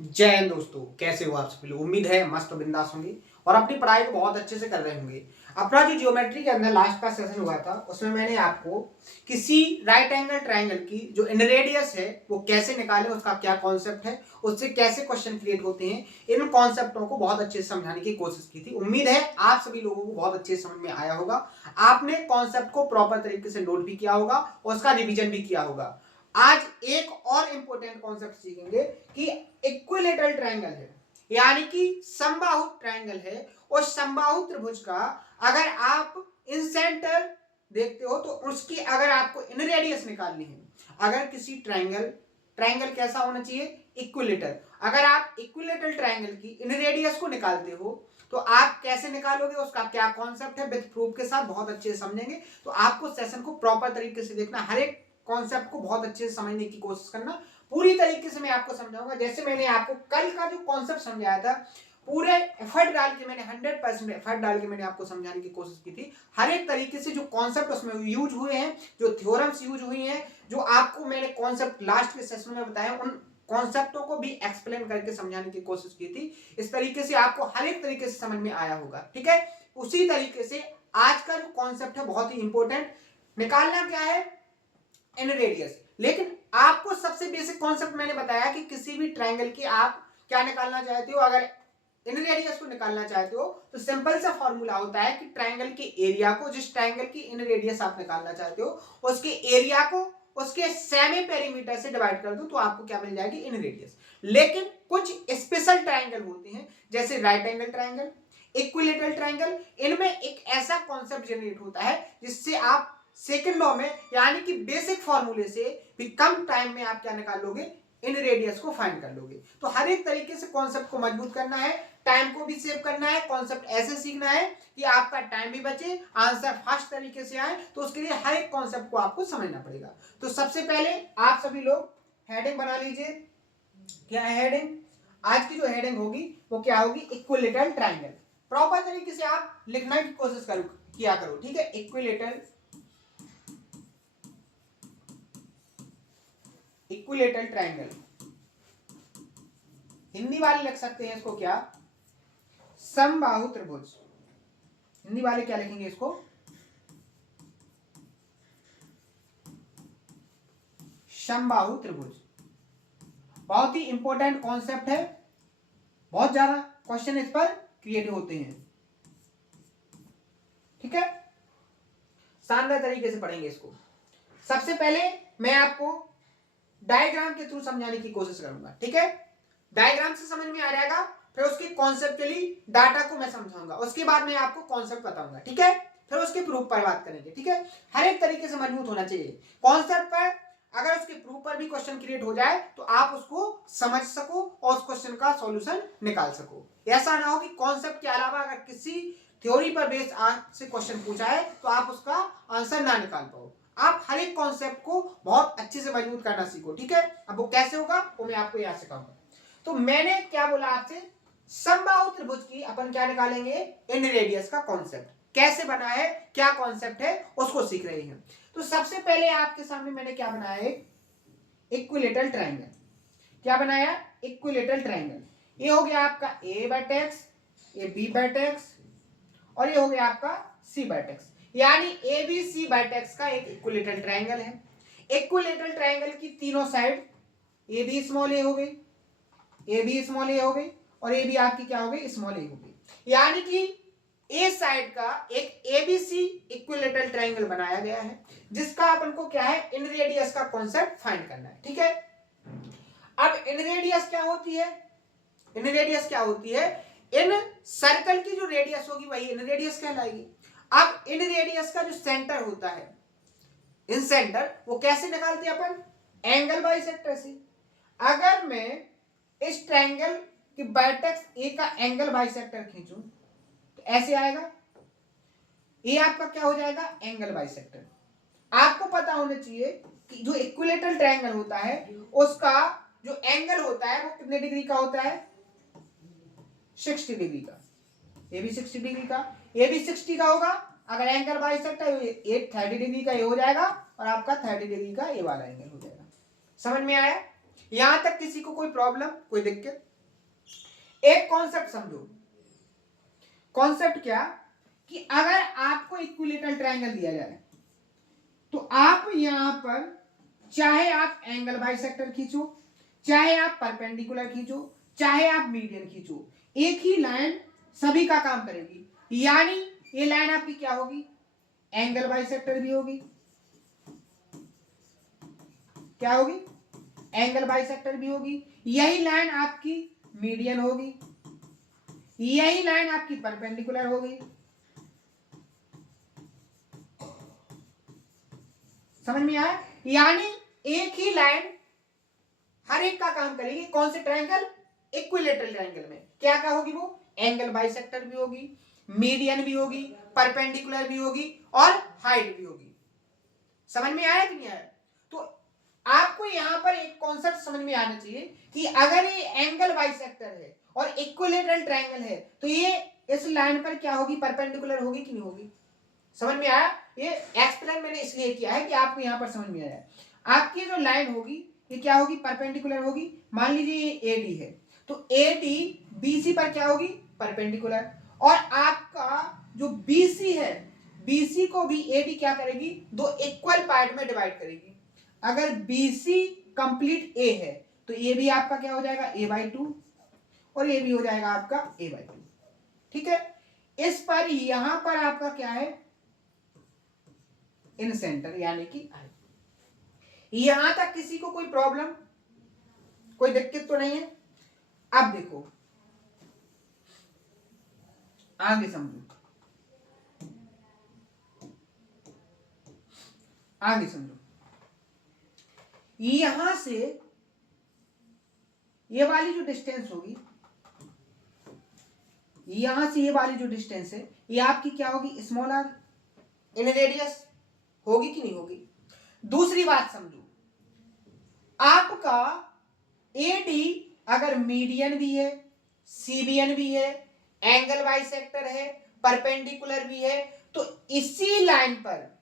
जय हिंद दोस्तों, कैसे हो आप सभी लोग। उम्मीद है मस्त बिंदास होंगे और अपनी पढ़ाई को बहुत अच्छे से कर रहे होंगे। अपना जो ज्योमेट्री के अंदर लास्ट का सेशन हुआ था उसमें मैंने आपको किसी राइट एंगल ट्राइंगल की जो इन रेडियस है वो कैसे निकाले, उसका क्या कॉन्सेप्ट है, उससे कैसे क्वेश्चन क्रिएट होते हैं, इन कॉन्सेप्टों को बहुत अच्छे से समझाने की कोशिश की थी। उम्मीद है आप सभी लोगों को बहुत अच्छे से समझ में आया होगा। आपने कॉन्सेप्ट को प्रॉपर तरीके से नोट भी किया होगा और उसका रिविजन भी किया होगा। आज एक और इंपॉर्टेंट कॉन्सेप्ट सीखेंगे कि इक्विलेटरल ट्रायंगल है, यानी कि समबाहु ट्रायंगल है। और समबाहु त्रिभुज का अगर आप इन सेंटर देखते हो तो उसकी अगर आपको इन रेडियस निकालनी है, अगर किसी ट्रायंगल ट्रायंगल कैसा होना चाहिए, इक्विलेटर। अगर आप इक्विलेटरल ट्रायंगल की इन रेडियस को निकालते हो तो आप कैसे निकालोगे, उसका क्या कॉन्सेप्ट है, विद प्रूफ के साथ बहुत अच्छे से समझेंगे। तो आपको सेशन को प्रॉपर तरीके से देखना, हर एक कॉन्सेप्ट को बहुत अच्छे से समझने की कोशिश करना। पूरी तरीके से मैं आपको समझाऊंगा। जैसे मैंने आपको कल का जो कॉन्सेप्ट समझाया था, पूरे एफर्ट डाल के मैंने 100% एफर्ट डाल के मैंने आपको समझाने की कोशिश की थी। हर एक तरीके से जो कॉन्सेप्ट उसमें यूज हुए हैं, जो थ्योरम्स यूज हुई हैं, जो आपको मैंने कॉन्सेप्ट लास्ट के सेशन में बताया, उन कॉन्सेप्टों को भी एक्सप्लेन करके समझाने की कोशिश की थी। इस तरीके से आपको हर एक तरीके से समझ में आया होगा। ठीक है, उसी तरीके से आज का जो कॉन्सेप्ट है बहुत ही इंपॉर्टेंट, निकालना क्या है, इन रेडियस। लेकिन आपको सबसे बेसिक कॉन्सेप्ट मैंने बताया कि किसी भी ट्रायंगल की आप क्या निकालना चाहते हो, अगर इन रेडियस को निकालना चाहते हो तो सिंपल सा फॉर्मूला होता है कि ट्रायंगल के एरिया को, जिस ट्रायंगल की इन रेडियस आप निकालना चाहते हो, उसके एरिया को उसके सेमी पेरीमीटर से डिवाइड कर दो तो आपको क्या मिल जाएगी, इन रेडियस। लेकिन कुछ स्पेशल ट्रायंगल होते हैं जैसे right angle triangle, equilateral triangle, इनमें एक ऐसा कॉन्सेप्ट जनरेट होता है जिससे आप सेकंड लॉ में यानी कि बेसिक फॉर्मूले से भी कम टाइम में आप क्या निकाल लोगे, इन रेडियस को फाइंड कर लोगे। तो हर एक तरीके से कॉन्सेप्ट को मजबूत करना है, टाइम को भी सेव करना है, कॉन्सेप्ट ऐसे सीखना है कि आपका टाइम भी बचे, आंसर फास्ट तरीके से आए। तो उसके लिए हर एक कॉन्सेप्ट को आपको समझना पड़ेगा। तो सबसे पहले आप सभी लोग हेडिंग बना लीजिए। क्या है हेडिंग? आज की जो हेडिंग होगी वो क्या होगी, इक्विलेटरल ट्रायंगल। प्रॉपर तरीके से आप लिखने की कोशिश करो, किया करो। ठीक है, इक्विलेटरल ट्रायंगल। हिंदी वाले लिख सकते हैं इसको क्या, समबाहु त्रिभुज। हिंदी वाले क्या लिखेंगे इसको, समबाहु त्रिभुज। बहुत ही इंपॉर्टेंट कॉन्सेप्ट है, बहुत ज्यादा क्वेश्चन इस पर क्रिएट होते हैं। ठीक है, शानदार तरीके से पढ़ेंगे इसको। सबसे पहले मैं आपको डायग्राम के थ्रू समझाने की कोशिश करूंगा। ठीक है, डायग्राम से समझ में आ जाएगा, फिर उसकी कॉन्सेप्चुअली डाटा को मैं समझाऊंगा, उसके बाद मैं आपको कॉन्सेप्ट बताऊंगा। ठीक है, फिर उसके प्रूफ पर बात करेंगे। ठीक है, हर एक तरीके से मजबूत होना चाहिए कॉन्सेप्ट पर। अगर उसके प्रूफ पर भी क्वेश्चन क्रिएट हो जाए तो आप उसको समझ सको और उस क्वेश्चन का सॉल्यूशन निकाल सको। ऐसा ना हो कि कॉन्सेप्ट के अलावा अगर किसी थ्योरी पर बेस्ड आपसे क्वेश्चन पूछा है तो आप उसका आंसर ना निकाल पाओ। आप हर एक कॉन्सेप्ट को बहुत अच्छे से मजबूत करना सीखो। ठीक है, अब वो कैसे होगा वो मैं आपको यहाँ सिखाऊंगा। तो मैंने क्या बोला आपसे, समबाहु त्रिभुज की अपन क्या निकालेंगे, इन रेडियस का कॉन्सेप्ट कैसे बना है, क्या कॉन्सेप्ट है, उसको सीख रहे हैं। तो सबसे पहले आपके सामने मैंने क्या बनाया है, इक्विलेटरल ट्रायंगल। क्या बनाया, इक्विलेटरल ट्रायंगल। ये हो गया आपका ए वर्टेक्स, ये बी वर्टेक्स, और ये हो गया आपका सी वर्टेक्स। यानी ए बी सी वर्टेक्स का एक इक्विलेटरल ट्रायंगल है। इक्विलेटरल ट्रायंगल की तीनों साइड, ए बी स्मॉल ए हो गई, ए बी स्मॉल ए हो गई, और ए बी आपकी क्या हो गई, स्मॉल ए हो गई। यानी कि ए साइड का एक एबीसी इक्विलेटरल ट्रायंगल बनाया गया है, जिसका अपन को क्या है, इन रेडियस का कॉन्सेप्ट फाइंड करना है। ठीक है, अब इन रेडियस क्या होती है, इन रेडियस क्या होती है, इन सर्कल की जो रेडियस होगी वही इन रेडियस कहलाएगी। अब इन रेडियस का जो सेंटर होता है, इन सेंटर, वो कैसे निकालते हैं अपन, एंगल बाइसेक्टर से। अगर मैं इस ट्रायंगल की वर्टेक्स ए का एंगल बाइसेक्टर खींचूं तो ऐसे आएगा, ये आपका क्या हो जाएगा, एंगल बाइसेक्टर। आपको पता होना चाहिए कि जो इक्विलेटरल ट्रायंगल होता है उसका जो एंगल होता है वो कितने डिग्री का होता है, 60 डिग्री का। ये भी 60 डिग्री का, ये भी 60 का होगा। अगर एंगल बाइसेक्टर ये 30 डिग्री का ये हो जाएगा, और आपका 30 डिग्री का ये वाला एंगल हो जाएगा। समझ में आया, यहां तक किसी को कोई प्रॉब्लम, कोई दिक्कत? एक कॉन्सेप्ट समझो। कॉन्सेप्ट क्या? कि अगर आपको इक्विलेटरल ट्रायंगल दिया जाए तो आप यहां पर चाहे आप एंगल बाइसेक्टर खींचो, चाहे आप परपेंडिकुलर खींचो, चाहे आप मीडियन खींचो, एक ही लाइन सभी का काम करेगी। यानी ये लाइन आपकी क्या होगी? एंगल बाइसेक्टर भी होगी। क्या होगी? एंगल बाइसेक्टर भी होगी। यही लाइन आपकी मीडियन होगी, यही लाइन आपकी परपेंडिकुलर होगी। समझ में आया? यानी एक ही लाइन हर एक का काम करेगी। कौन से ट्रायंगल? इक्विलेटरल ट्रायंगल में क्या क्या होगी? वो एंगल बाइसेक्टर भी होगी, मीडियन भी होगी, परपेंडिकुलर भी होगी और हाइट भी होगी। समझ में आया कि नहीं आया? तो आपको यहां पर एक कॉन्सेप्ट समझ में आना चाहिए कि अगर ये एंगल बाइसेक्टर है और इक्विलेटरल ट्रायंगल है तो ये इस लाइन पर क्या होगी? परपेंडिकुलर होगी कि नहीं होगी? समझ में आया? ये एक्सप्लेन मैंने इसलिए किया है कि आपको यहां पर समझ में आया। आपकी जो लाइन होगी ये क्या होगी? परपेंडिकुलर होगी। मान लीजिए ये एडी है तो एडी बीसी पर क्या होगी? परपेंडिकुलर। और आपका जो बीसी है, बीसी को भी एडी क्या करेगी? दो इक्वल पार्ट में डिवाइड करेगी। अगर बीसी कंप्लीट ए है तो ये भी आपका क्या हो जाएगा? a/2 और ये भी हो जाएगा आपका a/2। ठीक है? इस पर यहां पर आपका क्या है? इन सेंटर यानी कि आई। यहां तक किसी को कोई प्रॉब्लम, कोई दिक्कत तो नहीं है? अब देखो आगे समझो, आगे समझो। यहां से ये वाली जो डिस्टेंस होगी, यहां से ये वाली जो डिस्टेंस है ये आपकी क्या होगी? स्मॉल आर इन रेडियस होगी कि नहीं होगी? दूसरी बात समझो, आपका एडी अगर मीडियन भी है, सीबीएन भी है, एंगल बाइसेक्टर है, परपेंडिकुलर भी है, तो इसी लाइन पर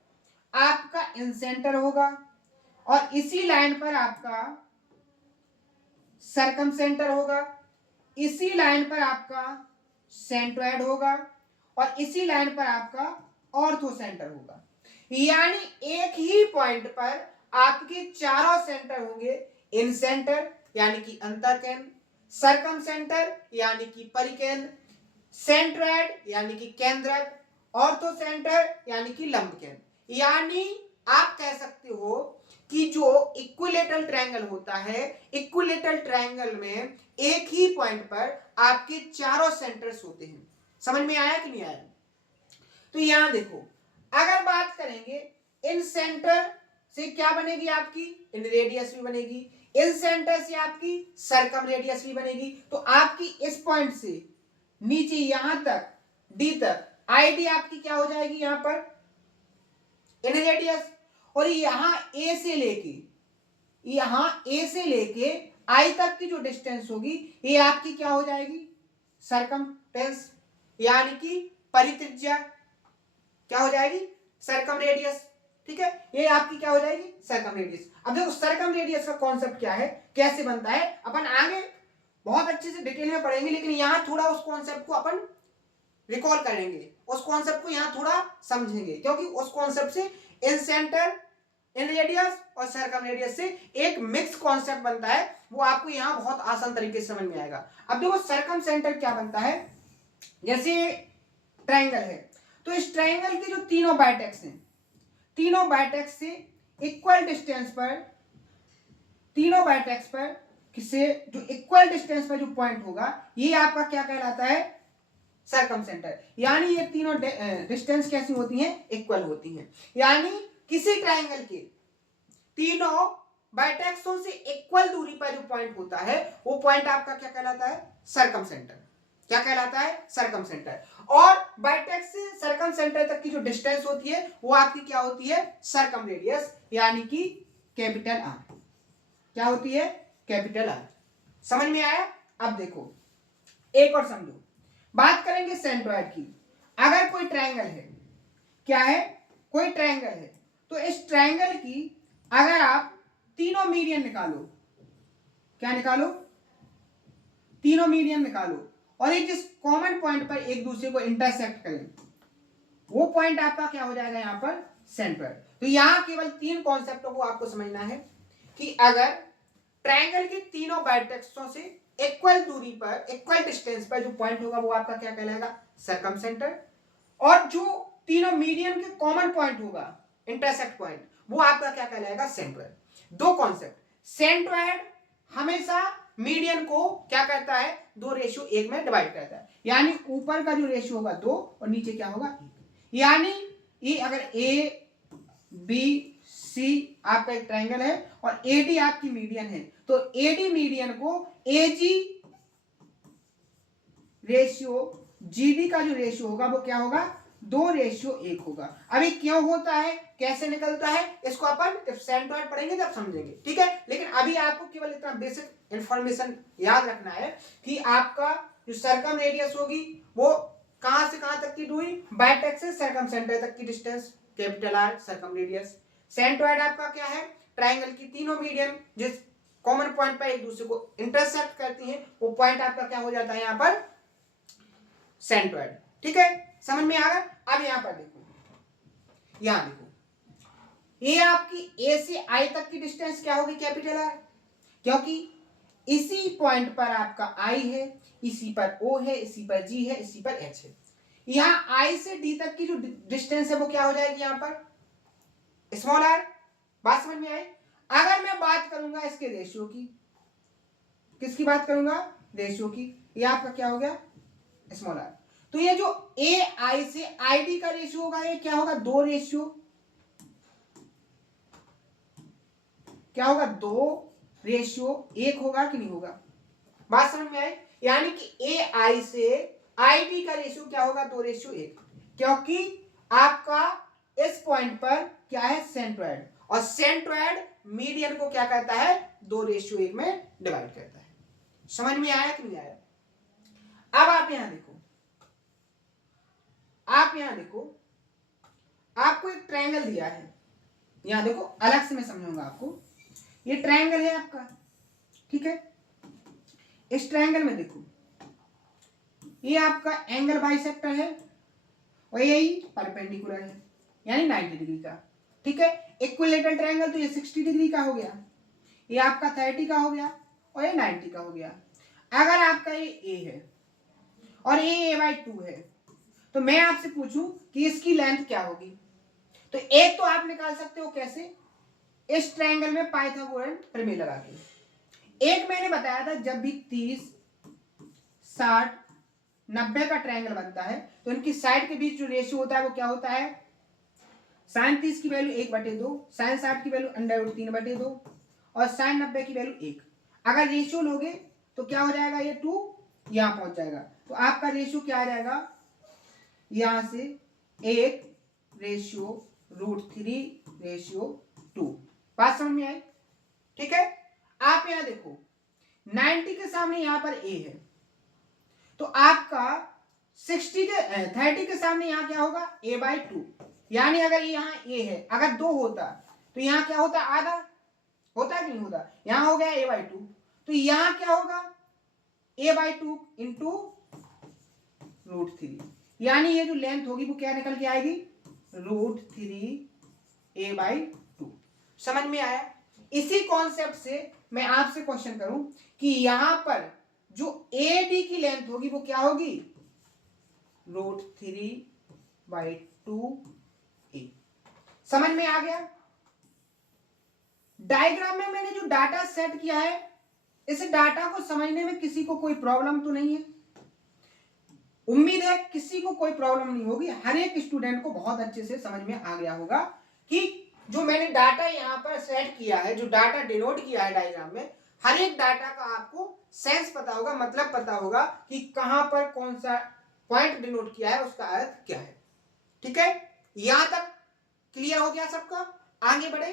आपका इंसेंटर होगा और इसी लाइन पर आपका सरकम सेंटर होगा, इसी लाइन पर आपका सेंट्रोइड होगा और इसी लाइन पर आपका ऑर्थो सेंटर होगा। यानी एक ही पॉइंट पर आपके चारों सेंटर होंगे। इन सेंटर यानी कि अंतःकेंद्र, सरकम सेंटर यानी कि परिकेंद्र, सेंट्रोइड यानी कि केंद्रक, ऑर्थो सेंटर यानी कि लंब केंद्र। यानी आप कह सकते हो कि जो इक्विलेटरल ट्रायंगल होता है, इक्विलेटरल ट्रायंगल में एक ही पॉइंट पर आपके चारों सेंटर्स होते हैं। समझ में आया कि नहीं आया? तो यहां देखो, अगर बात करेंगे इन सेंटर से क्या बनेगी? आपकी इन रेडियस भी बनेगी, इन सेंटर से आपकी सरकम रेडियस भी बनेगी। तो आपकी इस पॉइंट से नीचे यहां तक डी तक आईडी आपकी क्या हो जाएगी? यहां पर इन रेडियस। और यहां ए से लेके आई तक की जो डिस्टेंस होगी ये आपकी क्या हो जाएगी? सरकमटेंस यानी कि परित्रिज्या। क्या हो जाएगी? सरकम रेडियस। ठीक है? ये आपकी क्या हो जाएगी? सरकम रेडियस। अब देखो सरकम रेडियस का कॉन्सेप्ट क्या है, कैसे बनता है, अपन आगे बहुत अच्छे से डिटेल में पढ़ेंगे, लेकिन यहां थोड़ा उस कॉन्सेप्ट को अपन रिकॉल करेंगे, उस कॉन्सेप्ट को यहां थोड़ा समझेंगे, क्योंकि उस कॉन्सेप्ट से इन सेंटर, इन रेडियस और सरकम रेडियस से एक मिक्स कॉन्सेप्ट बनता है, वो आपको यहां बहुत आसान तरीके से समझ में आएगा। अब देखो सरकम सेंटर क्या बनता है, जैसे ट्रायंगल है तो इस ट्रायंगल के जो तीनों बाइटेक्स हैं, तीनों बाइटेक्स से इक्वल डिस्टेंस पर, तीनों बाइटेक्स पर किसे जो इक्वल डिस्टेंस पर जो पॉइंट होगा ये आपका क्या कहलाता है? सरकम सेंटर। यानी ये तीनों डिस्टेंस कैसी होती हैं? इक्वल होती हैं। यानी किसी ट्रायंगल के तीनों बाइटेक्सों से इक्वल दूरी पर जो पॉइंट होता है वो पॉइंट आपका क्या कहलाता है? सरकम सेंटर। क्या कहलाता है? सरकम सेंटर। और बाइटेक्स से सरकम सेंटर तक की जो डिस्टेंस होती है वो आपकी क्या होती है? सरकम रेडियस यानी कि कैपिटल आर। क्या होती है? Capital R. समझ में आया? अब देखो एक और समझो, बात करेंगे सेंट्रोइड की। अगर कोई ट्रायंगल है, क्या है? कोई ट्रायंगल है, तो इस ट्रायंगल की अगर आप तीनों मीडियन निकालो, क्या निकालो, तीनों मीडियन निकालो, और ये जिस कॉमन पॉइंट पर एक दूसरे को इंटरसेक्ट करें वो पॉइंट आपका क्या हो जाएगा यहाँ पर, सेंटर। तो यहाँ केवल 3 कॉन्सेप्टों को आपको समझना है कि अगर ट्रायंगल के तीनों वर्टेक्सों से इक्वल दूरी पर, इक्वल डिस्टेंस पर जो पॉइंट होगा वो आपका क्या कहलाएगा, सर्कमसेंटर, और जो तीनों मीडियन के कॉमन पॉइंट होगा, इंटरसेक्ट पॉइंट, वो आपका क्या कहलाएगा, सेंट्रोइड। दो कॉन्सेप्ट, सेंट्रोइड हमेशा मीडियन को क्या करता है, 2:1 में डिवाइड करता है, यानी ऊपर का जो रेशियो होगा 2 और नीचे क्या होगा 1। यानी ये अगर ए बी सी आपका एक ट्रायंगल है और एडी आपकी मीडियन है, तो एडी मीडियन को एजी रेशियो जीडी का जो रेशियो होगा वो क्या होगा, 2:1 होगा। अभी क्यों होता है, कैसे निकलता है, इसको अपन जब सेंट्रोइड पढ़ेंगे तब समझेंगे, ठीक है। लेकिन अभी आपको केवल इतना बेसिक इंफॉर्मेशन याद रखना है कि आपका जो सर्कम रेडियस होगी वो कहां से कहां तक की दूरी, बायटेक्स से सर्कम सेंटर तक की distance, capital R circum radius. Centroid आपका क्या है, ट्रायंगल की तीनों मीडियन जिस कॉमन पॉइंट पर एक दूसरे को इंटरसेक्ट करती हैं वो पॉइंट आपका क्या हो जाता है यहाँ पर, सेंट्रोइड, ठीक है, समझ में आ गया। अब यहां पर देखो, यहां देखो, ये आपकी ए से आई तक की डिस्टेंस क्या होगी, कैपिटल आर, क्योंकि इसी पॉइंट पर आपका आई है, इसी पर ओ है, इसी पर जी है, इसी पर एच है। यहां आई से डी तक की जो डिस्टेंस है वो क्या हो जाएगी यहां पर, स्मॉल आर। बात समझ में आई। अगर मैं बात करूंगा इसके रेशियो की, किसकी बात करूंगा, रेशियो की, ये आपका क्या हो गया, स्मॉल आर। तो ये जो ए आई से आई डी का रेशियो होगा ये क्या होगा, 2:, क्या होगा, 2:1 होगा कि नहीं होगा। बात समझ में आई। यानी कि ए आई से आई डी का रेशियो क्या होगा, 2:1, क्योंकि आपका इस पॉइंट पर क्या है, सेंट्रोइड, और सेंट्रोइड मीडियन को क्या करता है, 2:1 में डिवाइड करता है। समझ में आया कि नहीं आया। अब आप यहां देखो, आप यहां देखो, आपको एक ट्रायंगल दिया है, यहां देखो अलग से मैं समझाऊंगा आपको। ये ट्रायंगल है आपका, ठीक है। इस ट्रायंगल में देखो ये आपका एंगल बाइसेक्टर है और यही परपेंडिकुलर है, यानी 90 डिग्री का, ठीक है। इक्विलेटरल ट्रायंगल तो ये 60 डिग्री का हो गया, ये आपका 30 का हो गया और ये 90 का हो गया। अगर आपका ये ए है और ये a/2 है, तो मैं आपसे पूछूं कि इसकी लेंथ क्या होगी, तो एक तो आप निकाल सकते हो कैसे, इस ट्रायंगल में पाइथागोरन प्रमेय लगा के। एक मैंने बताया था जब भी 30, 60, 90 का ट्रायंगल बनता है तो इनकी साइड के बीच जो रेशियो होता है वो क्या होता है, sin 30 की वैल्यू 1/2, sin 60 की वैल्यू √3/2 और sin 90 की वैल्यू 1। अगर रेशियो लोगे तो क्या हो जाएगा, ये 2 यहां पहुंच जाएगा, तो आपका रेशियो क्या आ जाएगा, यहां से 1:√3/2। बात समझ में आई, ठीक है। आप यहां देखो 90 के सामने यहां पर a है, तो आपका 30 के सामने यहां क्या होगा, a/2, यानी अगर यहाँ a है, अगर 2 होता तो यहाँ क्या होता, आधा होता कि नहीं होता, यहां हो गया a/2, तो यहां क्या होगा, a/2 इंटू √3, यानी ये जो लेंथ होगी वो क्या निकल के आएगी, √3a/2। समझ में आया। इसी कॉन्सेप्ट से मैं आपसे क्वेश्चन करूं कि यहां पर जो AD की लेंथ होगी वो क्या होगी, √3/2a। समझ में आ गया। डायग्राम में मैंने जो डाटा सेट किया है, इस डाटा को समझने में किसी को कोई प्रॉब्लम तो नहीं है, उम्मीद है किसी को कोई प्रॉब्लम नहीं होगी। हर एक स्टूडेंट को बहुत अच्छे से समझ में आ गया होगा कि जो मैंने डाटा यहां पर सेट किया है, जो डाटा डिनोट किया है डायग्राम में, हर एक डाटा का आपको सेंस पता होगा, मतलब पता होगा कि कहां पर कौन सा पॉइंट डिनोट किया है, उसका अर्थ क्या है, ठीक है। यहां तक क्लियर हो गया सबका, आगे बढ़े।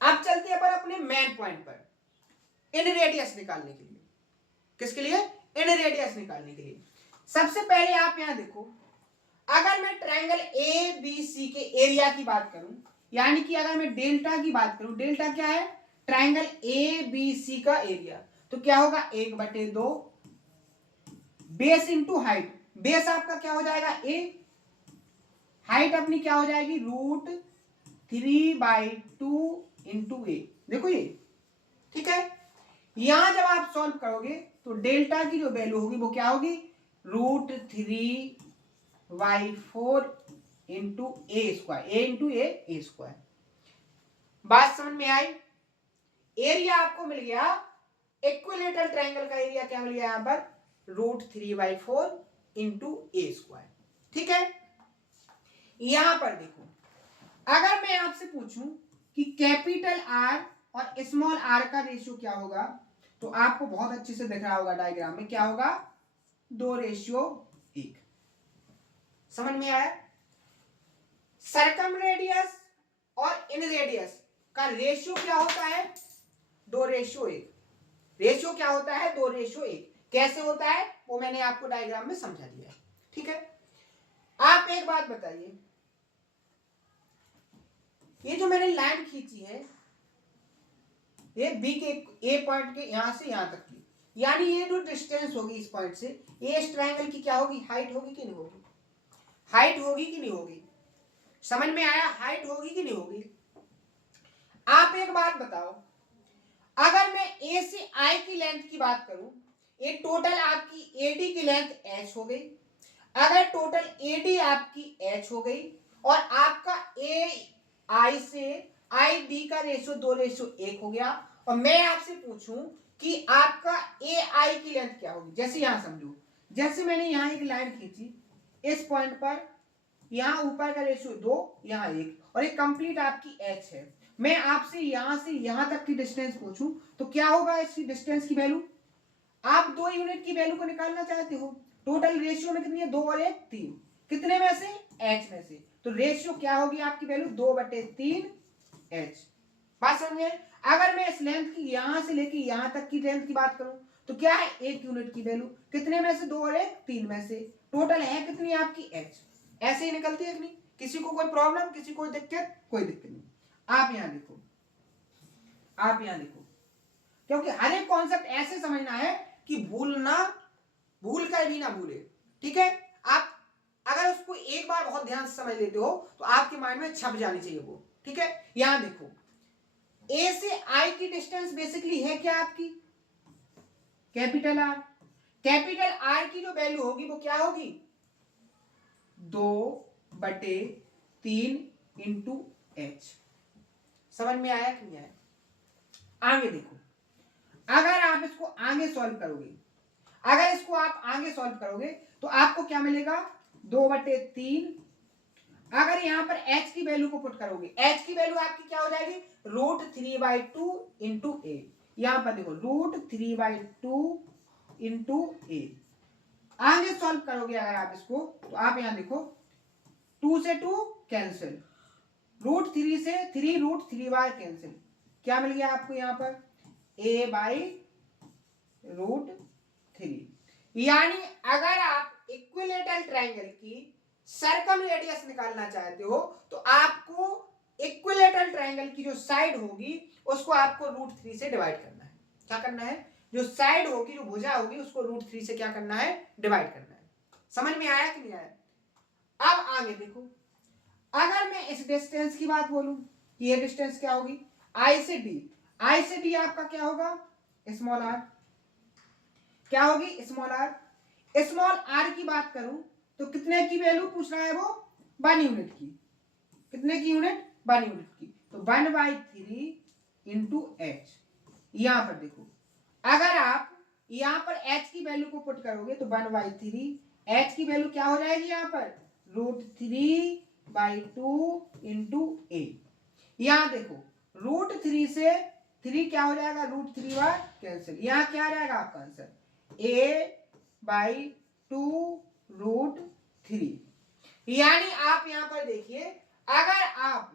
अब चलते हैं पर अपने मेन पॉइंट पर, इन रेडियस निकालने के लिए। किसके लिए, इन रेडियस निकालने के लिए। सबसे पहले आप यहां देखो, अगर मैं ट्रायंगल ABC के एरिया की बात करूं, यानी कि अगर मैं डेल्टा की बात करूं, डेल्टा क्या है, ट्राइंगल ए बी सी का एरिया, तो क्या होगा 1/2 बेस इंटू हाइट, बेस आपका क्या हो जाएगा ए, हाइट अपनी क्या हो जाएगी √3/2 इंटू ए। देखो ये ठीक है। यहां जब आप सॉल्व करोगे तो डेल्टा की जो वैल्यू होगी वो क्या होगी √3/4 इंटू ए स्क्वायर, ए इंटू ए स्क्वायर। बात समझ में आई। एरिया आपको मिल गया, इक्विलेटरल ट्रायंगल का एरिया क्या मिल गया यहां पर √3/4 इंटू ए स्क्वायर। ठीक है। यहां पर देखो, अगर मैं आपसे पूछूं कि कैपिटल आर और स्मॉल आर का रेशियो क्या होगा, तो आपको बहुत अच्छे से दिख रहा होगा डायग्राम में, क्या होगा 2:1। समझ में आया। सर्कम रेडियस और इन रेडियस का रेशियो क्या होता है 2:1। रेशियो क्या होता है 2:1। कैसे होता है वो मैंने आपको डायग्राम में समझा दिया है। ठीक है। आप एक बात बताइए, ये जो मैंने लाइन खींची है ये बी के ए पॉइंट के यहां से यहां तक की, यानी ये जो डिस्टेंस होगी इस पॉइंट से ये इस ट्रायंगल की क्या होगी हाइट होगी कि नहीं होगी, हाइट होगी कि नहीं होगी। समझ में आया, हाइट होगी कि नहीं होगी। आप एक बात बताओ, अगर मैं ए से आई की लेंथ की बात करूं, ये टोटल आपकी एडी की लेंथ एच हो गई। अगर टोटल एडी आपकी एच हो गई और आपका ए आई से आई डी का रेशियो 2:1 हो गया, और मैं आपसे पूछूं कि आपका ए आई की लेंथ क्या होगी, जैसे यहां समझो, जैसे मैंने यहां एक लाइन खींची इस पॉइंट पर, यहां ऊपर का रेशियो 2, यहां 1, और ये कंप्लीट आपकी एच है। मैं आपसे यहां से यहां तक की डिस्टेंस पूछूं तो क्या होगा इसकी डिस्टेंस की वैल्यू, आप 2 यूनिट की वैल्यू को निकालना चाहते हो, टोटल रेशियो में कितनी है 2 और 1 3, कितने में से एच में से, तो रेशियो क्या होगी आपकी वैल्यू 2/3 एच। बात समझ में। अगर मैं इस लेंथ की यहां से लेके यहां तक की लेंथ की बात करूं तो क्या है 1 यूनिट की वैल्यू, कितने में से 2 और 1 3 में से, टोटल है कितनी आपकी एच। ऐसे ही निकलती है कि नहीं, किसी को कोई प्रॉब्लम, किसी को दिक्कत, कोई दिक्कत नहीं। आप यहां देखो, आप यहां देखो, क्योंकि हर एक कॉन्सेप्ट ऐसे समझना है कि भूल कर भी ना भूले। ठीक है। आप अगर उसको एक बार बहुत ध्यान से समझ लेते हो तो आपके माइंड में छप जानी चाहिए वो। ठीक है। यहां देखो, ए से आई की डिस्टेंस बेसिकली है क्या आपकी कैपिटल आर। कैपिटल आर की जो वैल्यू होगी वो क्या होगी 2/3 इंटू एच। समझ में आया कि नहीं आया। आगे देखो, अगर आप इसको आगे सॉल्व करोगे, अगर इसको आप आगे सॉल्व करोगे तो आपको क्या मिलेगा 2/3। अगर यहां पर h की वैल्यू को पुट करोगे, h की वैल्यू आपकी क्या हो जाएगी √3/2 इंटू ए। यहां पर देखो √3/2 इंटू ए। आगे सॉल्व करोगे अगर आप इसको तो आप यहां देखो 2 से 2 कैंसिल, √3 से 3 √3 बार कैंसिल, क्या मिल गया आपको यहां पर a/√3। यानी अगर आप इक्विलेटरल ट्रायंगल की सर्कम रेडियस निकालना चाहते हो तो आपको इक्विलेटरल ट्रायंगल की जो साइड होगी उसको आपको √3 से डिवाइड करना है। क्या करना है, जो साइड होगी, जो भुजा होगी, उसको √3 से क्या करना है डिवाइड करना है। समझ में आया कि नहीं आया। अब आगे देखो, अगर मैं इस डिस्टेंस की बात बोलूं कि ये डिस्टेंस क्या होगी आई से डी, आई से डी आपका क्या होगा स्मॉल आर, क्या होगी स्मॉल आर। स्मॉल आर की बात करूं तो कितने की वैल्यू पूछ रहा है वो 1 यूनिट की, कितने की यूनिट 1 यूनिट की, तो 1/3 इंटू एच। यहां पर देखो, अगर आप यहां पर h की वैल्यू को पुट करोगे तो 1/3, h की वैल्यू क्या हो जाएगी यहां पर √3/2 इंटू ए। यहां देखो √3 से 3 क्या हो जाएगा √3 बार कैंसिल, यहां क्या रहेगा आपका आंसर a/2 √3। यानी आप यहां पर देखिए, अगर आप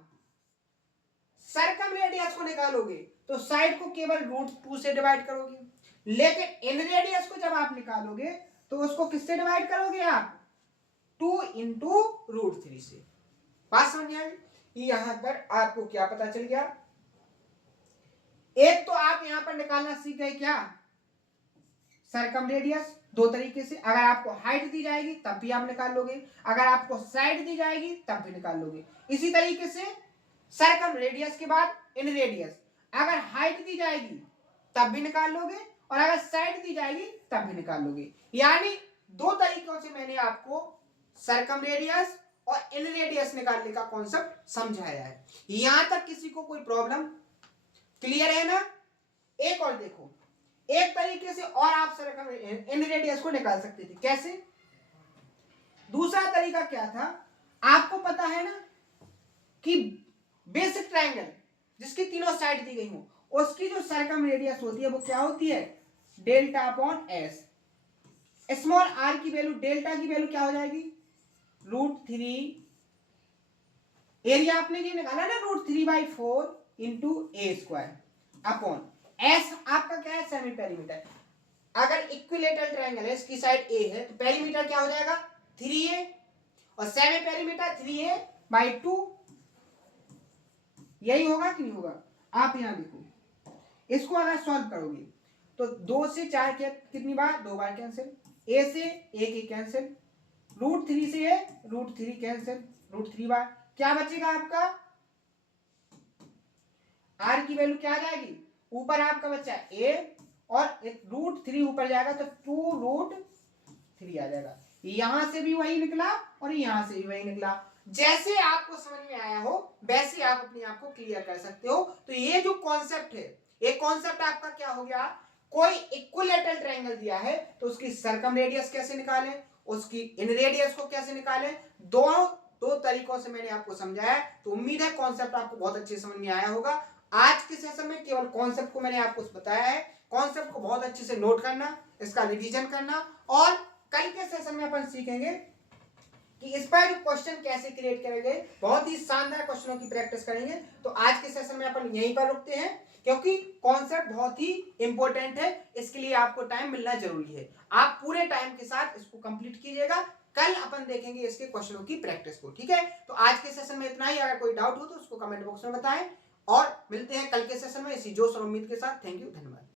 सर्कम रेडियस को निकालोगे तो साइड को केवल √2 से डिवाइड करोगे, लेकिन इन रेडियस को जब आप निकालोगे तो उसको किससे डिवाइड करोगे आप 2 इंटू √3 से। बात समझ आई। यहां पर आपको क्या पता चल गया, एक तो आप यहां पर निकालना सीख गए क्या, सरकम रेडियस। दो तरीके से, अगर आपको हाइट दी जाएगी तब भी आप निकाल लोगे, अगर आपको साइड दी जाएगी तब भी निकाल लोगे। इसी तरीके से सरकम रेडियस के बाद इन रेडियस, अगर हाइट दी जाएगी तब भी निकाल लोगे और अगर साइड दी जाएगी तब भी निकाल लोगे। यानी दो तरीकों से मैंने आपको सरकम रेडियस और इन रेडियस निकालने का कॉन्सेप्ट समझाया है। यहां तक किसी को कोई प्रॉब्लम क्लियर है ना। एक और देखो, एक तरीके से और आप सरकम इन रेडियस को निकाल सकते थे, कैसे। दूसरा तरीका क्या था, आपको पता है ना कि बेसिक ट्रायंगल जिसकी तीनों साइड दी गई हो, उसकी जो सरकम रेडियस होती है वो क्या होती है, delta upon S. Small r की वैल्यू, डेल्टा की वैल्यू क्या हो जाएगी, √3, एरिया आपने ये निकाला ना √3/4 इंटू ए स्क्वायर अपॉन एस आपका क्या है, सेमी पेरीमीटर। अगर इक्विलेटरल ट्रायंगल है, इसकी साइड ए है, तो पेरीमीटर क्या हो जाएगा 3a और सेमी पेरीमीटर 3a/2। यही होगा कि नहीं होगा। आप यहां देखो, इसको अगर सॉल्व करोगे तो 2 से 4 कितनी बार, 2 बार कैंसिल, ए से ए कैंसिल, √3 से ए √3 कैंसिल, √3 बार क्या बचेगा आपका, आर की वैल्यू क्या आ जाएगी, ऊपर आपका बच्चा ए और एक √3 ऊपर जाएगा तो 2√3 आ जाएगा। यहां से भी वही निकला और यहां से भी वही निकला। जैसे आपको समझ में आया हो वैसे आप अपने आप को क्लियर कर सकते हो। तो ये जो कॉन्सेप्ट है, ये कॉन्सेप्ट आपका क्या हो गया, कोई इक्विलेटरल ट्रायंगल दिया है तो उसकी सरकम रेडियस कैसे निकालें, उसकी इन रेडियस को कैसे निकालें, दो तरीकों से मैंने आपको समझाया। तो उम्मीद है कॉन्सेप्ट आपको बहुत अच्छे समझ में आया होगा। आज के सेशन में केवल कॉन्सेप्ट को मैंने आपको बताया है। कॉन्सेप्ट को बहुत अच्छे से नोट करना, इसका रिवीजन करना, और कल के सेशन में अपन सीखेंगे कि इस पर क्वेश्चन कैसे क्रिएट करेंगे। बहुत ही शानदार क्वेश्चनों की प्रैक्टिस करेंगे। तो आज के सेशन में अपन यहीं पर रुकते हैं, क्योंकि कॉन्सेप्ट बहुत ही इंपॉर्टेंट है, इसके लिए आपको टाइम मिलना जरूरी है। आप पूरे टाइम के साथ इसको कंप्लीट कीजिएगा। कल अपन देखेंगे इसके क्वेश्चनों की प्रैक्टिस को, ठीक है। तो आज के सेशन में इतना ही। अगर कोई डाउट हो तो उसको कमेंट बॉक्स में बताएं और मिलते हैं कल के सेशन में इसी जोश और उम्मीद के साथ। थैंक यू, धन्यवाद।